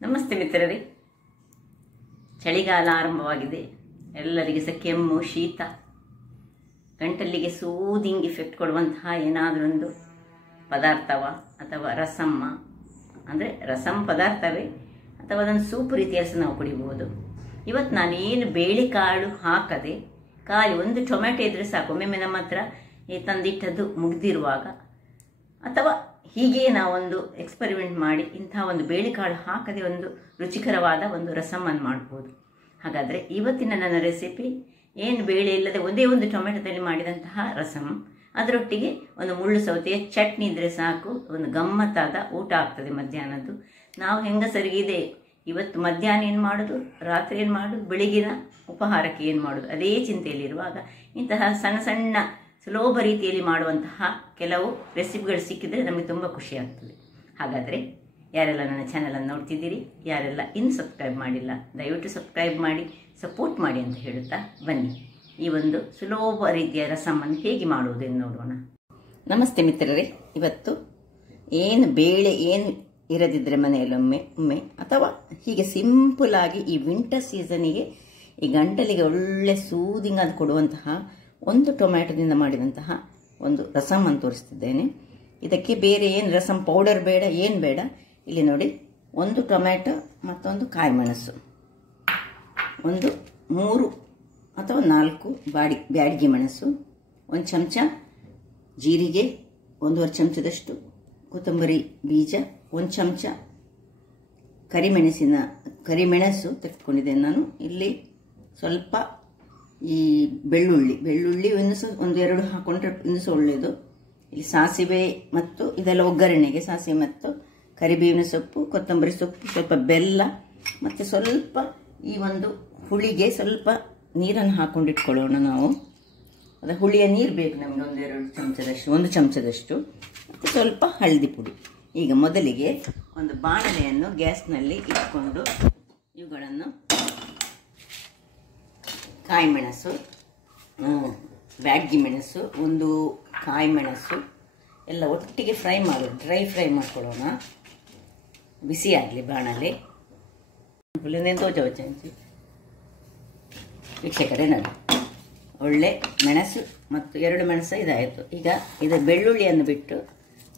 ನಮಸ್ತೆ ಮಿತ್ರರೇ. ಚಳಿಗಾಲ ಆರಂಭವಾಗಿದೆ. ಎಲ್ಲರಿಗೆ ಸಹ ಕೆಮ್ಮು, ಶೀತ, ಗಂಟಲಿಗೆ ಸೂದಿಂಗ್ ಇಫೆಕ್ಟ್ ಕೊಡುವಂತಹ ಏನಾದರೂ ಒಂದು ಪದಾರ್ಥವ ಅಥವಾ ರಸಮ್ಮ, ಅಂದರೆ ರಸಂ ಪದಾರ್ಥವೇ ಅಥವಾ ಅದನ್ನು ಸೂಪ್ ರೀತಿಯಲ್ಲಿ ಸಹ ನಾವು ಕುಡಿಬಹುದು. ಇವತ್ತು ನಾನು ಏನು ಬೇಳೆಕಾಳು ಹಾಕದೆ ಖಾಲಿ ಒಂದು ಟೊಮೆಟೊ ಇದ್ದರೆ ಸಾಕು. ಒಮ್ಮೊಮ್ಮೆ ನಮ್ಮ ಹತ್ರ ತಂದಿಟ್ಟದ್ದು ಮುಗಿದಿರುವಾಗ ಅಥವಾ ಹೀಗೆ ನಾವೊಂದು ಎಕ್ಸ್ಪರಿಮೆಂಟ್ ಮಾಡಿ ಇಂಥ ಒಂದು ಬೇಳೆಕಾಳು ಹಾಕದೆ ಒಂದು ರುಚಿಕರವಾದ ಒಂದು ರಸಮ್ಮನ್ನು ಮಾಡ್ಬೋದು. ಹಾಗಾದರೆ ಇವತ್ತಿನ ನನ್ನ ರೆಸಿಪಿ ಏನು ಬೇಳೆ ಇಲ್ಲದೆ ಒಂದೇ ಒಂದು ಟೊಮೆಟೊದಲ್ಲಿ ಮಾಡಿದಂತಹ ರಸಮ್, ಅದರೊಟ್ಟಿಗೆ ಒಂದು ಮುಳ್ಳು ಸೌತೆಯ ಚಟ್ನಿ ಇದ್ದರೆ ಸಾಕು, ಒಂದು ಗಮ್ಮತ್ತಾದ ಊಟ ಆಗ್ತದೆ ಮಧ್ಯಾಹ್ನದ್ದು. ನಾವು ಹೆಂಗಸರಿಗಿದೆ ಇವತ್ತು ಮಧ್ಯಾಹ್ನ ಏನು ಮಾಡೋದು, ರಾತ್ರಿ ಏನು ಮಾಡೋದು, ಬೆಳಿಗಿನ ಉಪಹಾರಕ್ಕೆ ಏನು ಮಾಡೋದು, ಅದೇ ಚಿಂತೆಯಲ್ಲಿರುವಾಗ ಇಂತಹ ಸಣ್ಣ ಸಣ್ಣ ಸುಲಭ ರೀತಿಯಲ್ಲಿ ಮಾಡುವಂತಹ ಕೆಲವು ರೆಸಿಪಿಗಳು ಸಿಕ್ಕಿದರೆ ನಮಗೆ ತುಂಬ ಖುಷಿ ಆಗ್ತದೆ. ಹಾಗಾದರೆ ಯಾರೆಲ್ಲ ನನ್ನ ಚಾನಲನ್ನು ನೋಡ್ತಿದ್ದೀರಿ, ಯಾರೆಲ್ಲ ಇನ್ನು ಸಬ್ಸ್ಕ್ರೈಬ್ ಮಾಡಿಲ್ಲ, ದಯವಿಟ್ಟು ಸಬ್ಸ್ಕ್ರೈಬ್ ಮಾಡಿ ಸಪೋರ್ಟ್ ಮಾಡಿ ಅಂತ ಹೇಳುತ್ತಾ ಬನ್ನಿ ಈ ಒಂದು ಸುಲಭ ರೀತಿಯ ರಸಮನ್ನು ಹೇಗೆ ಮಾಡುವುದೆಂದು ನೋಡೋಣ. ನಮಸ್ತೆ ಮಿತ್ರರೇ. ಇವತ್ತು ಏನು ಬೇಳೆ ಏನು ಇರದಿದ್ದರೆ ಮನೆಯಲ್ಲೊಮ್ಮೆ ಅಥವಾ ಹೀಗೆ ಸಿಂಪಲ್ ಆಗಿ ಈ ವಿಂಟರ್ ಸೀಸನಿಗೆ ಈ ಗಂಟಲಿಗೆ ಒಳ್ಳೆ ಸೂದಿಂಗ್ ಅದು ಕೊಡುವಂತಹ ಒಂದು ಟೊಮ್ಯಾಟೊದಿಂದ ಮಾಡಿದಂತಹ ಒಂದು ರಸಮನ್ನು ತೋರಿಸ್ತಿದ್ದೇನೆ. ಇದಕ್ಕೆ ಬೇರೆ ಏನು ರಸಮ್ ಪೌಡರ್ ಬೇಡ, ಏನು ಬೇಡ. ಇಲ್ಲಿ ನೋಡಿ, ಒಂದು ಟೊಮ್ಯಾಟೊ ಮತ್ತೊಂದು ಕಾಯಿ ಮೆಣಸು, ಒಂದು 3 ಅಥವಾ 4 ಬ್ಯಾಡಗಿ ಮೆಣಸು, ಒಂದು ಚಮಚ ಜೀರಿಗೆ, 1/2 ಚಮಚದಷ್ಟು ಕೊತ್ತಂಬರಿ ಬೀಜ, 1 ಚಮಚ ಕರಿಮೆಣಸು ತೆಗೆದುಕೊಂಡಿದ್ದೇನೆ ನಾನು. ಇಲ್ಲಿ ಸ್ವಲ್ಪ ಈ ಬೆಳ್ಳುಳ್ಳಿ ಒಂದು 2 ಹಾಕೊಂಡ್ರೆ ಇನ್ನೂ ಸಹ ಒಳ್ಳೆಯದು. ಇಲ್ಲಿ ಸಾಸಿವೆ ಮತ್ತು ಇದೆಲ್ಲ ಒಗ್ಗರಣೆಗೆ ಸಾಸಿವೆ ಮತ್ತು ಕರಿಬೇವಿನ ಸೊಪ್ಪು, ಕೊತ್ತಂಬರಿ ಸೊಪ್ಪು, ಸ್ವಲ್ಪ ಬೆಲ್ಲ ಮತ್ತು ಸ್ವಲ್ಪ ಈ ಒಂದು ಹುಳಿಗೆ ಸ್ವಲ್ಪ ನೀರನ್ನು ಹಾಕೊಂಡಿಟ್ಕೊಳ್ಳೋಣ ನಾವು. ಅದು ಹುಳಿಯ ನೀರು ಬೇಕು ನಮಗೆ, 1 ಚಮಚದಷ್ಟು ಮತ್ತು ಸ್ವಲ್ಪ ಹಳದಿ ಪುಡಿ. ಈಗ ಮೊದಲಿಗೆ ಒಂದು ಬಾಣಲೆಯನ್ನು ಗ್ಯಾಸ್ನಲ್ಲಿ ಇಟ್ಕೊಂಡು ಇವುಗಳನ್ನು ಕಾಯಿ ಮೆಣಸು, ಬ್ಯಾಡಗಿ ಮೆಣಸು, ಒಂದು ಕಾಯಿ ಮೆಣಸು ಎಲ್ಲ ಒಟ್ಟಿಗೆ ಡ್ರೈ ಫ್ರೈ ಮಾಡ್ಕೊಳ್ಳೋಣ. ಬಿಸಿ ಆಗಲಿ ಬಾಣಲೆ. ವೀಕ್ಷಕರೇ ನೋಡಿ, ಒಳ್ಳೆ ಮೆಣಸು ಮತ್ತು 2 ಮೆಣಸು ಇದಾಯಿತು. ಈಗ ಇದು ಬೆಳ್ಳುಳ್ಳಿಯನ್ನು ಬಿಟ್ಟು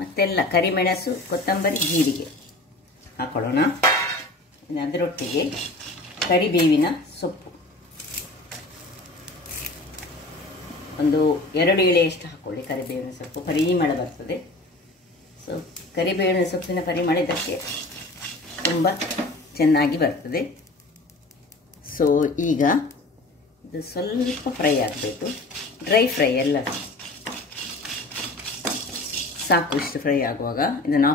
ಮತ್ತೆಲ್ಲ ಕರಿಮೆಣಸು, ಕೊತ್ತಂಬರಿ, ಜೀರಿಗೆ ಹಾಕೊಳ್ಳೋಣ. ಅದರೊಟ್ಟಿಗೆ ಕರಿಬೇವಿನ ಸೊಪ್ಪು ಒಂದು 2 ಎಳೆಯಷ್ಟು ಹಾಕೊಳ್ಳಿ. ಕರಿಬೇವಿನ ಸೊಪ್ಪು ಪರಿಮಳ ಬರ್ತದೆ. ಸೊ ಕರಿಬೇವಿನ ಸೊಪ್ಪಿನ ಪರಿಮಳ ಇದಕ್ಕೆ ತುಂಬ ಚೆನ್ನಾಗಿ ಬರ್ತದೆ. ಸೊ ಈಗ ಇದು ಸ್ವಲ್ಪ ಫ್ರೈ ಆಗಬೇಕು, ಡ್ರೈ ಫ್ರೈ ಎಲ್ಲ ಸಾಕು. ಇಷ್ಟು ಫ್ರೈ ಆಗುವಾಗ ಇದನ್ನು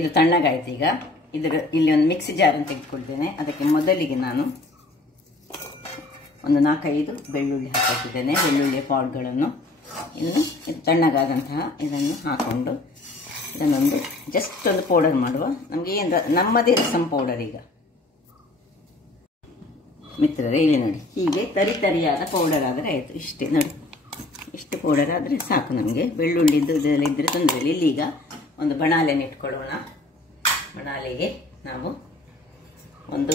ಇದು ತಣ್ಣಗಾಯ್ತು. ಈಗ ಇಲ್ಲಿ ಒಂದು ಮಿಕ್ಸಿ ಜಾರನ್ನು ತೆಗೆದುಕೊಳ್ತೇನೆ. ಅದಕ್ಕೆ ಮೊದಲಿಗೆ ನಾನು ಒಂದು 4-5 ಬೆಳ್ಳುಳ್ಳಿ ಹಾಕಿದ್ದೇನೆ. ಬೆಳ್ಳುಳ್ಳಿಯ ಪಾಡ್ಗಳನ್ನು ಇನ್ನು ಇದು ತಣ್ಣಗಾದಂತಹ ಇದನ್ನು ಹಾಕ್ಕೊಂಡು ಇದನ್ನೊಂದು ಜಸ್ಟ್ ಒಂದು ಪೌಡರ್ ಮಾಡುವ. ನಮಗೆ ಏನು ನಮ್ಮದೇ ರಸಮ್ ಪೌಡರ್. ಈಗ ಮಿತ್ರರೇ ಇಲ್ಲಿ ನೋಡಿ, ಹೀಗೆ ತರಿಯಾದ ಪೌಡರ್ ಆದರೆ ಆಯಿತು. ಇಷ್ಟೇ ನೋಡಿ, ಇಷ್ಟು ಪೌಡರ್ ಆದರೆ ಸಾಕು ನಮಗೆ. ಬೆಳ್ಳುಳ್ಳಿದ್ದು ಇದೆಲ್ಲ ಇದ್ದರೆ ತೊಂದರೆ ಇಲ್ಲ. ಇಲ್ಲೀಗ ಒಂದು ಬಣಾಲೆಯನ್ನು ಇಟ್ಕೊಳ್ಳೋಣ. ಬಣಾಲೆಗೆ ನಾವು ಒಂದು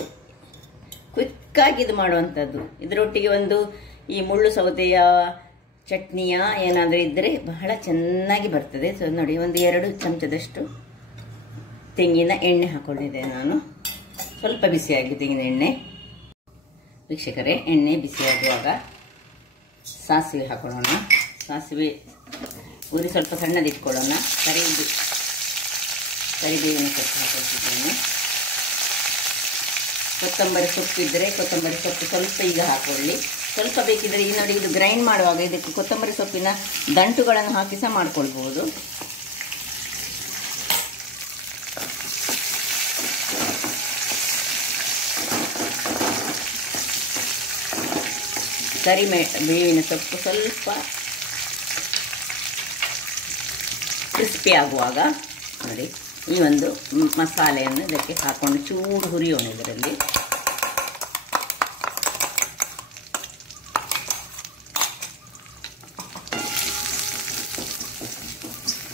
ಕ್ವಿಕ್ಕಾಗಿ ಇದು ಮಾಡುವಂಥದ್ದು. ಇದರೊಟ್ಟಿಗೆ ಒಂದು ಈ ಮುಳ್ಳು ಸೌತೆಯ ಚಟ್ನಿಯ ಏನಾದರೂ ಇದ್ದರೆ ಬಹಳ ಚೆನ್ನಾಗಿ ಬರ್ತದೆ. ಸೊ ನೋಡಿ, ಒಂದು 2 ಚಮಚದಷ್ಟು ತೆಂಗಿನ ಎಣ್ಣೆ ಹಾಕ್ಕೊಂಡಿದ್ದೆ ನಾನು. ಸ್ವಲ್ಪ ಬಿಸಿಯಾಗಿ ತೆಂಗಿನ ಎಣ್ಣೆ. ವೀಕ್ಷಕರೇ, ಎಣ್ಣೆ ಬಿಸಿಯಾಗುವಾಗ ಸಾಸಿವೆ ಹಾಕೊಳ್ಳೋಣ. ಸಾಸಿವೆ ಉರಿ ಸ್ವಲ್ಪ ಸಣ್ಣದಿಟ್ಕೊಳ್ಳೋಣ. ಕರಿಬೇವಿನ ಸೊಪ್ಪು ಹಾಕೊಳ್ತಿದ್ದೇನೆ. ಕೊತ್ತಂಬರಿ ಸೊಪ್ಪು ಇದ್ದರೆ ಕೊತ್ತಂಬರಿ ಸೊಪ್ಪು ಸ್ವಲ್ಪ ಈಗ ಹಾಕೊಳ್ಳಿ. ಸ್ವಲ್ಪ ಬೇಕಿದ್ರೆ ಈ ನೋಡಿ, ಇದು ಗ್ರೈಂಡ್ ಮಾಡುವಾಗ ಇದಕ್ಕೆ ಕೊತ್ತಂಬರಿ ಸೊಪ್ಪಿನ ದಂಟುಗಳನ್ನು ಹಾಕಿ ಸಹ ಮಾಡ್ಕೊಳ್ಬೋದು. ಕರಿಬೇವಿನ ಸೊಪ್ಪು ಸ್ವಲ್ಪ ಕ್ರಿಸ್ಪಿ ಆಗುವಾಗ ನೋಡಿ, ಈ ಒಂದು ಮಸಾಲೆಯನ್ನು ಇದಕ್ಕೆ ಹಾಕೊಂಡು ಚೂರು ಹುರಿಯೋಣ ಇದರಲ್ಲಿ.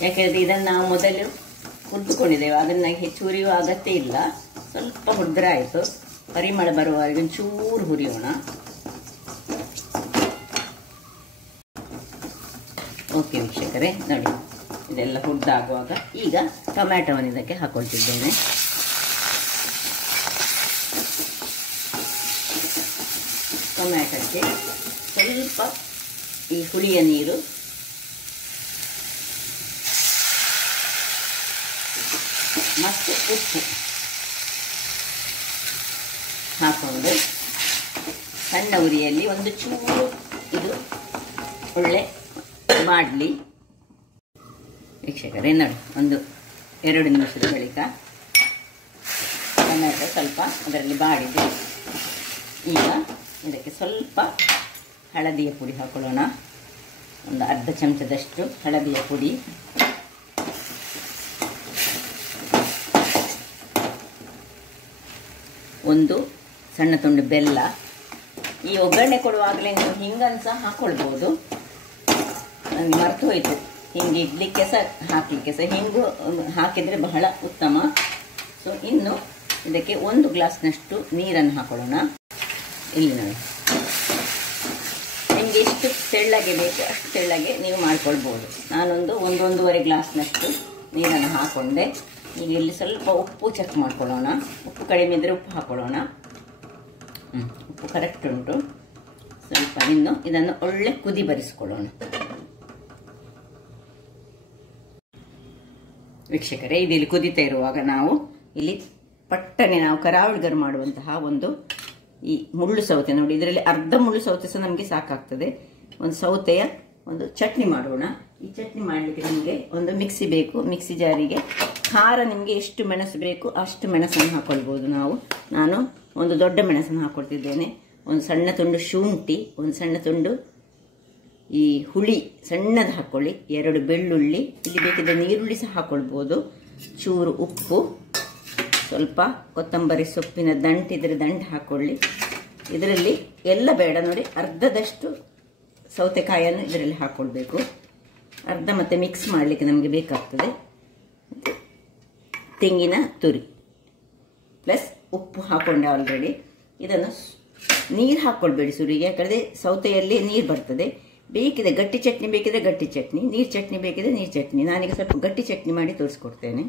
ಯಾಕೆಂದರೆ ಇದನ್ನು ನಾವು ಮೊದಲು ಹುರಿದುಕೊಂಡಿದ್ದೇವೆ, ಅದನ್ನು ಹೆಚ್ಚು ಹುರಿಯುವ ಅಗತ್ಯ ಇಲ್ಲ. ಸೊ ಸ್ವಲ್ಪ ಹುರಿದ್ರೆ ಆಯಿತು. ಪರಿಮಳ ಬರುವವರೆಗೆ ಒಂಚೂರು ಹುರಿಯೋಣ. ಓಕೆ ವೀಕ್ಷಕರೇ, ನೋಡಿ ಇದೆಲ್ಲ ಹುರಿದಾಗುವಾಗ ಈಗ ಟೊಮ್ಯಾಟೊವನ್ನು ಇದಕ್ಕೆ ಹಾಕೊಳ್ತಿದ್ದೇನೆ. ಟೊಮ್ಯಾಟೊಕ್ಕೆ ಸ್ವಲ್ಪ ಈ ಹುಳಿಯ ನೀರು ಮತ್ತು ಉಪ್ಪು ಹಾಕೊಂಡು ಸಣ್ಣ ಉರಿಯಲ್ಲಿ ಒಂದು ಚೂರು ಇದು ಒಳ್ಳೆ ಮಾಡಲಿ. ವೀಕ್ಷಕರೇ ನೋಡಿ, ಒಂದು 2 ನಿಮಿಷದ ಬಳಿಕ ಟೊಮ್ಯಾಟೊ ಸ್ವಲ್ಪ ಅದರಲ್ಲಿ ಬಾಡಿದೆ. ಈಗ ಇದಕ್ಕೆ ಸ್ವಲ್ಪ ಹಳದಿಯ ಪುಡಿ ಹಾಕೊಳ್ಳೋಣ. ಒಂದು ಅರ್ಧ ಚಮಚದಷ್ಟು ಹಳದಿಯ ಪುಡಿ, ಒಂದು ಸಣ್ಣ ತುಂಡು ಬೆಲ್ಲ. ಈ ಒಗ್ಗರಣೆ ಕೊಡುವಾಗಲೇ ನೀವು ಹಿಂಗನ್ನು ಸಹ ಹಾಕ್ಕೊಳ್ಬೋದು. ನನಗೆ ಮರೆತು ಹೋಯಿತು, ಹಿಂಗೆ ಇಡ್ಲಿಕ್ಕೆ ಸಹ ಹಾಕಲಿಕ್ಕೆ ಸಹ ಹಿಂಗು ಹಾಕಿದರೆ ಬಹಳ ಉತ್ತಮ. ಸೊ ಇನ್ನು ಇದಕ್ಕೆ 1 ಗ್ಲಾಸ್ನಷ್ಟು ನೀರನ್ನು ಹಾಕೊಳ್ಳೋಣ. ಇಲ್ಲಿ ನೋಡಿ, ನಿಮಗೆ ಎಷ್ಟು ತೆಳ್ಳಗೆ ಬೇಕು ಅಷ್ಟು ತೆಳ್ಳಗೆ ನೀವು ಮಾಡ್ಕೊಳ್ಬೋದು. ನಾನೊಂದು 1-1.5 ಗ್ಲಾಸ್ನಷ್ಟು ನೀರನ್ನು ಹಾಕ್ಕೊಂಡೆ. ಈಗ ಇಲ್ಲಿ ಸ್ವಲ್ಪ ಉಪ್ಪು ಚೆಕ್ ಮಾಡ್ಕೊಳ್ಳೋಣ. ಉಪ್ಪು ಕಡಿಮೆ ಇದ್ದರೆ ಉಪ್ಪು ಹಾಕೊಳ್ಳೋಣ. ಉಪ್ಪು ಕರೆಕ್ಟ್ ಉಂಟು. ಸ್ವಲ್ಪ ಇನ್ನು ಇದನ್ನು ಒಳ್ಳೆ ಕುದಿ ಬರಿಸ್ಕೊಳ್ಳೋಣ. ವೀಕ್ಷಕರೇ, ಇದರಲ್ಲಿ ಕುದಿತಾ ಇರುವಾಗ ನಾವು ಇಲ್ಲಿ ಪಟ್ಟನೆ ನಾವು ಕರಾವಳಿಗರು ಮಾಡುವಂತಹ ಒಂದು ಈ ಮುಳ್ಳು ಸೌತೆ ನೋಡಿ, ಇದರಲ್ಲಿ ಅರ್ಧ ಮುಳ್ಳು ಸೌತೆ ಸಹ ನಮಗೆ ಸಾಕಾಗ್ತದೆ. ಒಂದು ಸೌತೆಯ ಒಂದು ಚಟ್ನಿ ಮಾಡೋಣ. ಈ ಚಟ್ನಿ ಮಾಡಲಿಕ್ಕೆ ನಿಮಗೆ ಒಂದು ಮಿಕ್ಸಿ ಬೇಕು. ಮಿಕ್ಸಿ ಜಾರಿಗೆ ಖಾರ ನಿಮಗೆ ಎಷ್ಟು ಮೆಣಸು ಬೇಕು ಅಷ್ಟು ಮೆಣಸನ್ನು ಹಾಕೊಳ್ಬೋದು. ನಾನು ಒಂದು ದೊಡ್ಡ ಮೆಣಸನ್ನು ಹಾಕೊಳ್ತಿದ್ದೇನೆ. ಒಂದು ಸಣ್ಣ ತುಂಡು ಶುಂಠಿ, ಒಂದು ಸಣ್ಣ ತುಂಡು ಈ ಹುಳಿ ಸಣ್ಣದು ಹಾಕ್ಕೊಳ್ಳಿ, 2 ಬೆಳ್ಳುಳ್ಳಿ, ಇಲ್ಲಿ ಬೇಕಿದ್ರೆ ನೀರುಳ್ಳಿ ಸಹ ಹಾಕೊಳ್ಬೋದು, ಚೂರು ಉಪ್ಪು, ಸ್ವಲ್ಪ ಕೊತ್ತಂಬರಿ ಸೊಪ್ಪಿನ ದಂಟಿದ್ರೆ ದಂಟು ಹಾಕ್ಕೊಳ್ಳಿ. ಇದರಲ್ಲಿ ಎಲ್ಲ ಬೇಡ ನೋಡಿ, ಅರ್ಧದಷ್ಟು ಸೌತೆಕಾಯನ್ನು ಇದರಲ್ಲಿ ಹಾಕ್ಕೊಳ್ಬೇಕು. ಅರ್ಧ ಮತ್ತೆ ಮಿಕ್ಸ್ ಮಾಡಲಿಕ್ಕೆ ನಮಗೆ ಬೇಕಾಗ್ತದೆ. ತೆಂಗಿನ ತುರಿ ಪ್ಲಸ್ ಉಪ್ಪು ಹಾಕೊಂಡೆ ಆಲ್ರೆಡಿ. ಇದನ್ನು ನೀರು ಹಾಕ್ಕೊಳ್ಬೇಡಿ ಸುರಿಗೆ, ಯಾಕಂದರೆ ಸೌತೆಯಲ್ಲಿ ನೀರು ಬರ್ತದೆ. ಬೇಕಿದೆ ಗಟ್ಟಿ ಚಟ್ನಿ ಬೇಕಿದ್ರೆ ಗಟ್ಟಿ ಚಟ್ನಿ, ನೀರು ಚಟ್ನಿ ಬೇಕಿದ್ರೆ ನೀರು ಚಟ್ನಿ. ನಾನೀಗ ಸ್ವಲ್ಪ ಗಟ್ಟಿ ಚಟ್ನಿ ಮಾಡಿ ತೋರಿಸ್ಕೊಡ್ತೇನೆ.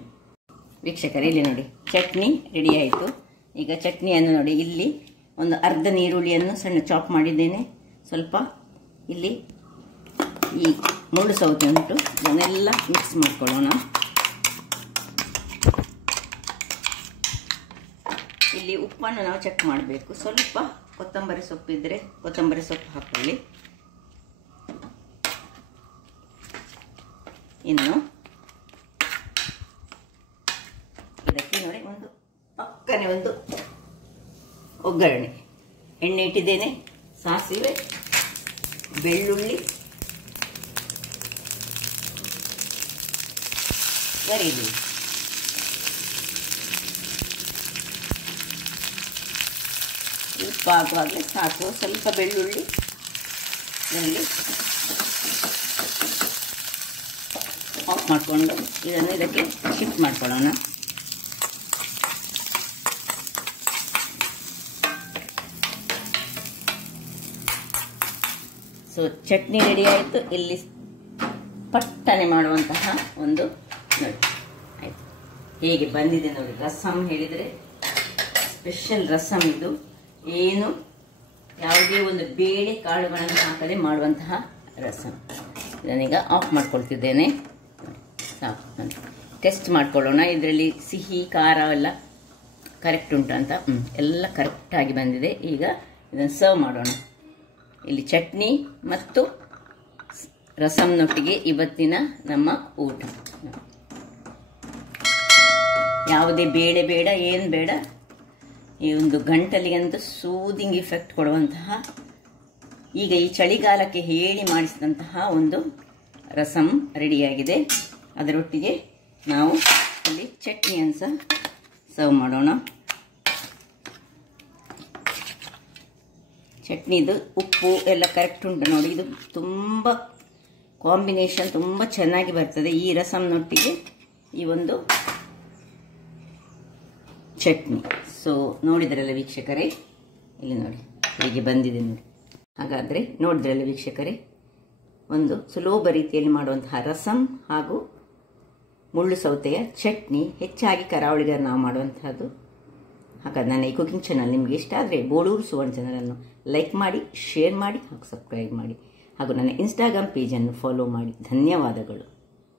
ವೀಕ್ಷಕರೇ, ಇಲ್ಲಿ ನೋಡಿ ಚಟ್ನಿ ರೆಡಿ ಆಯಿತು. ಈಗ ಚಟ್ನಿಯನ್ನು ನೋಡಿ, ಇಲ್ಲಿ ಒಂದು ಅರ್ಧ ನೀರುಳ್ಳಿಯನ್ನು ಸಣ್ಣ ಚಾಪ್ ಮಾಡಿದ್ದೇನೆ. ಸ್ವಲ್ಪ ಇಲ್ಲಿ ಈ ಮುಳ್ಳು ಸೌತೆ ಉಂಟು, ಅದನ್ನೆಲ್ಲ ಮಿಕ್ಸ್ ಮಾಡ್ಕೊಳ್ಳೋಣ. ಇಲ್ಲಿ ಉಪ್ಪನ್ನು ನಾವು ಚೆಕ್ ಮಾಡಬೇಕು. ಸ್ವಲ್ಪ ಕೊತ್ತಂಬರಿ ಸೊಪ್ಪಿದ್ರೆ ಕೊತ್ತಂಬರಿ ಸೊಪ್ಪು ಹಾಕೊಳ್ಳಿ. ಇನ್ನು ಇದಕ್ಕೆ ನೋಡಿ ಒಂದು ಪಕ್ಕನೆ ಒಂದು ಒಗ್ಗರಣೆ. ಎಣ್ಣೆ ಇಟ್ಟಿದ್ದೇನೆ, ಸಾಸಿವೆ, ಬೆಳ್ಳುಳ್ಳಿ, ಕರಿಬೇವು, ಉಪ್ಪು ಹಾಕುವಾಗಲೇ ಸಾಕು. ಸ್ವಲ್ಪ ಬೆಳ್ಳುಳ್ಳಿ ಇದರಲ್ಲಿ ಆಫ್ ಮಾಡಿಕೊಂಡು ಇದನ್ನು ಇದಕ್ಕೆ ಶಿಫ್ಟ್ ಮಾಡ್ಕೊಳ್ಳೋಣ. ಸೊ ಚಟ್ನಿ ರೆಡಿ ಆಯಿತು. ಇಲ್ಲಿ ಪಟ್ಟನೆ ಮಾಡುವಂತಹ ಒಂದು ನೋಡಿ ಆಯಿತು, ಹೇಗೆ ಬಂದಿದೆ ನೋಡಿ. ರಸಮ್ ಹೇಳಿದರೆ ಸ್ಪೆಷಲ್ ರಸಮ್ ಇದು. ಏನು ಯಾವುದೇ ಒಂದು ಬೇಳೆ ಕಾಳುಗಳನ್ನು ಹಾಕದೆ ಮಾಡುವಂತಹ ರಸಮ್. ಇದನ್ನೀಗ ಆಫ್ ಮಾಡ್ಕೊಳ್ತಿದ್ದೇನೆ. ಸಾಕು, ಟೆಸ್ಟ್ ಮಾಡ್ಕೊಳ್ಳೋಣ ಇದರಲ್ಲಿ ಸಿಹಿ ಖಾರ ಎಲ್ಲ ಕರೆಕ್ಟ್ ಉಂಟು ಅಂತ. ಎಲ್ಲ ಕರೆಕ್ಟಾಗಿ ಬಂದಿದೆ. ಈಗ ಇದನ್ನು ಸರ್ವ್ ಮಾಡೋಣ. ಇಲ್ಲಿ ಚಟ್ನಿ ಮತ್ತು ರಸಮ್ನೊಟ್ಟಿಗೆ ಇವತ್ತಿನ ನಮ್ಮ ಊಟ. ಯಾವುದೇ ಬೇಳೆ ಬೇಡ, ಏನು ಬೇಡ. ಈ ಒಂದು ಗಂಟಲಿಗಂತೂ ಸೂದಿಂಗ್ ಇಫೆಕ್ಟ್ ಕೊಡುವಂತಹ, ಈಗ ಈ ಚಳಿಗಾಲಕ್ಕೆ ಹೇಳಿ ಮಾಡಿಸಿದಂತಹ ಒಂದು ರಸಮ್ ರೆಡಿಯಾಗಿದೆ. ಅದರೊಟ್ಟಿಗೆ ನಾವು ಅಲ್ಲಿ ಚಟ್ನಿಯನ್ನು ಸಹ ಸರ್ವ್ ಮಾಡೋಣ. ಚಟ್ನಿದು ಉಪ್ಪು ಎಲ್ಲ ಕರೆಕ್ಟ್ ಉಂಟು ನೋಡಿ. ಇದು ತುಂಬ ಕಾಂಬಿನೇಷನ್ ತುಂಬ ಚೆನ್ನಾಗಿ ಬರ್ತದೆ ಈ ರಸಮ್ನೊಟ್ಟಿಗೆ. ಈ ಒಂದು ಚಟ್ನಿ. ಸೊ ನೋಡಿದ್ರಲ್ಲ ವೀಕ್ಷಕರೇ, ಇಲ್ಲಿ ನೋಡಿ ಹೀಗೆ ಬಂದಿದೆ ನೋಡಿ. ಹಾಗಾದರೆ ನೋಡಿದ್ರಲ್ಲ ವೀಕ್ಷಕರೇ, ಒಂದು ಸುಲಭ ರೀತಿಯಲ್ಲಿ ಮಾಡುವಂತಹ ರಸಂ ಹಾಗೂ ಮುಳ್ಳು ಸೌತೆಯ ಚಟ್ನಿ, ಹೆಚ್ಚಾಗಿ ಕರಾವಳಿಗರು ನಾವು ಮಾಡುವಂತಹದ್ದು. ಹಾಗಾದ್ರೆ ನನ್ನ ಈ ಕುಕಿಂಗ್ ಚಾನಲ್ ನಿಮಗೆ ಇಷ್ಟ ಆದರೆ ಬೋಳೂರು ಸುವರ್ಣ ಚಾನಲನ್ನು ಲೈಕ್ ಮಾಡಿ, ಶೇರ್ ಮಾಡಿ ಹಾಗೂ ಸಬ್ಸ್ಕ್ರೈಬ್ ಮಾಡಿ ಹಾಗೂ ನನ್ನ ಇನ್ಸ್ಟಾಗ್ರಾಮ್ ಪೇಜನ್ನು ಫಾಲೋ ಮಾಡಿ. ಧನ್ಯವಾದಗಳು.